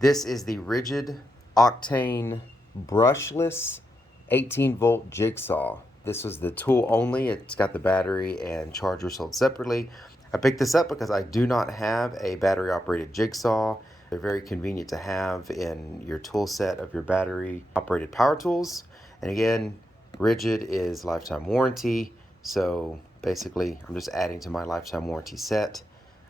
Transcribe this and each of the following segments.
This is the RIDGID OCTANE Brushless 18V Jigsaw. This was the tool only. It's got the battery and charger sold separately. I picked this up because I do not have a battery operated jigsaw. They're very convenient to have in your tool set of your battery operated power tools. And again, RIDGID is lifetime warranty. So basically I'm just adding to my lifetime warranty set.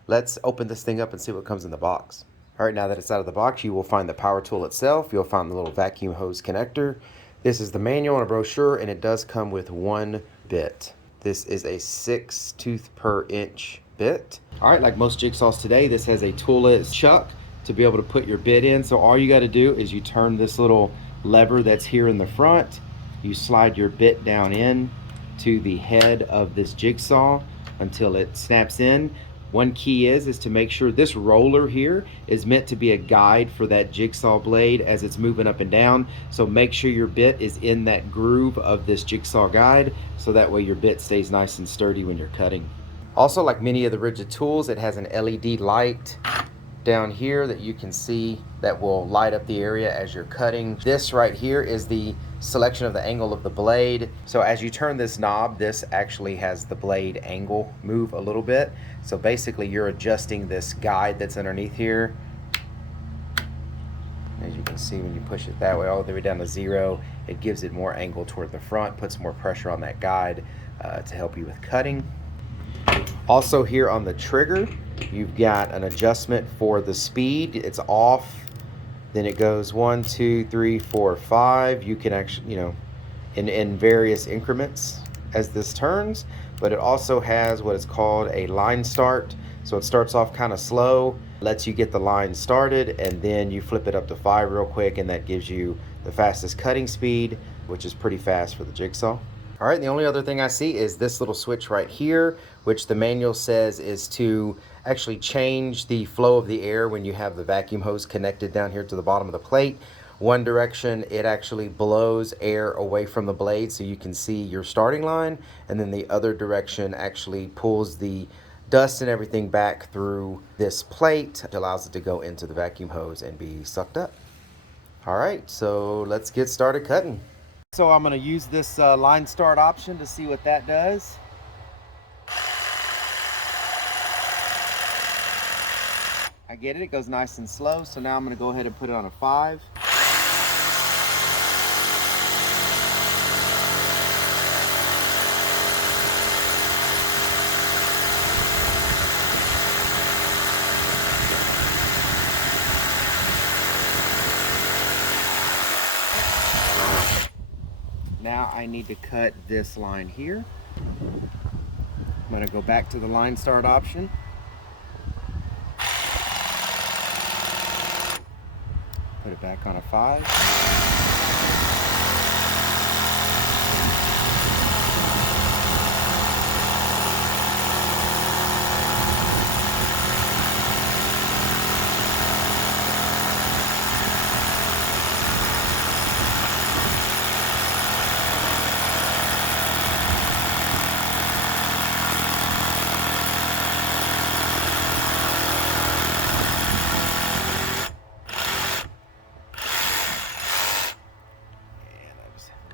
Let's open this thing up and see what comes in the box. All right, now that it's out of the box, you will find the power tool itself. You'll find the little vacuum hose connector. This is the manual and a brochure, and it does come with one bit. This is a 6 tooth per inch bit. All right, like most jigsaws today, this has a toolless chuck to be able to put your bit in. So all you got to do is you turn this little lever that's here in the front. You slide your bit down in to the head of this jigsaw until it snaps in. One key is to make sure this roller here is meant to be a guide for that jigsaw blade as it's moving up and down. So make sure your bit is in that groove of this jigsaw guide so that way your bit stays nice and sturdy when you're cutting. Also, like many of the RIDGID tools, it has an LED light down here that you can see that will light up the area as you're cutting. This right here is the selection of the angle of the blade. So as you turn this knob, this actually has the blade angle move a little bit. So basically you're adjusting this guide that's underneath here. As you can see, when you push it that way all the way down to 0, it gives it more angle toward the front, puts more pressure on that guide to help you with cutting. Also here on the trigger, you've got an adjustment for the speed. It's off, then it goes 1, 2, 3, 4, 5. You can actually, in various increments as this turns, but it also has what is called a line start. So it starts off kind of slow, lets you get the line started, and then you flip it up to 5 real quick, and that gives you the fastest cutting speed, which is pretty fast for the jigsaw. All right, the only other thing I see is this little switch right here, which the manual says is to actually change the flow of the air when you have the vacuum hose connected down here to the bottom of the plate. One direction, it actually blows air away from the blade so you can see your starting line, and then the other direction actually pulls the dust and everything back through this plate. It allows it to go into the vacuum hose and be sucked up. All right, so let's get started cutting. So I'm going to use this line start option to see what that does. I get it, it goes nice and slow, so now I'm going to go ahead and put it on a 5. Now I need to cut this line here. I'm going to go back to the line start option. Put it back on a 5.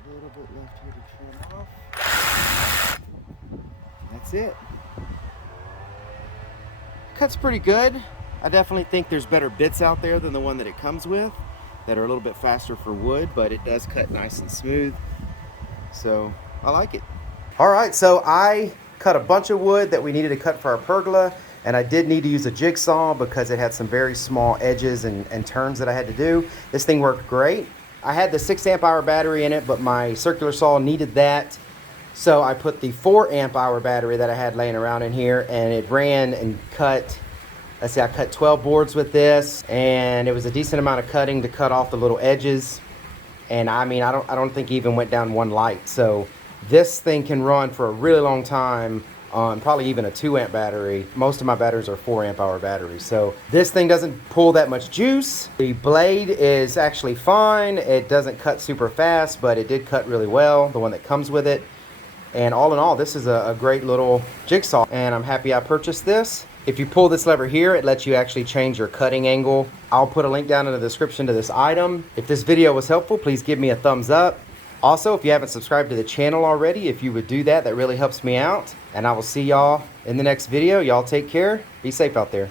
Little bit left here to trim off. That's it. Cuts pretty good. I definitely think there's better bits out there than the one that it comes with that are a little bit faster for wood, but it does cut nice and smooth. So I like it. All right, so I cut a bunch of wood that we needed to cut for our pergola, and I did need to use a jigsaw because it had some very small edges and turns that I had to do. This thing worked great. I had the 6 amp hour battery in it, but my circular saw needed that. So I put the 4 amp hour battery that I had laying around in here, and it ran and cut, let's see, I cut 12 boards with this, and it was a decent amount of cutting to cut off the little edges. And I mean, I don't think it even went down one light. So this thing can run for a really long time on probably even a 2 amp battery. Most of my batteries are 4 amp hour batteries. So this thing doesn't pull that much juice. The blade is actually fine. It doesn't cut super fast, but it did cut really well, the one that comes with it. And all in all, this is a great little jigsaw, and I'm happy I purchased this. If you pull this lever here, it lets you actually change your cutting angle. I'll put a link down in the description to this item. If this video was helpful, please give me a thumbs up. Also, if you haven't subscribed to the channel already, if you would do that, that really helps me out. And I will see y'all in the next video. Y'all take care. Be safe out there.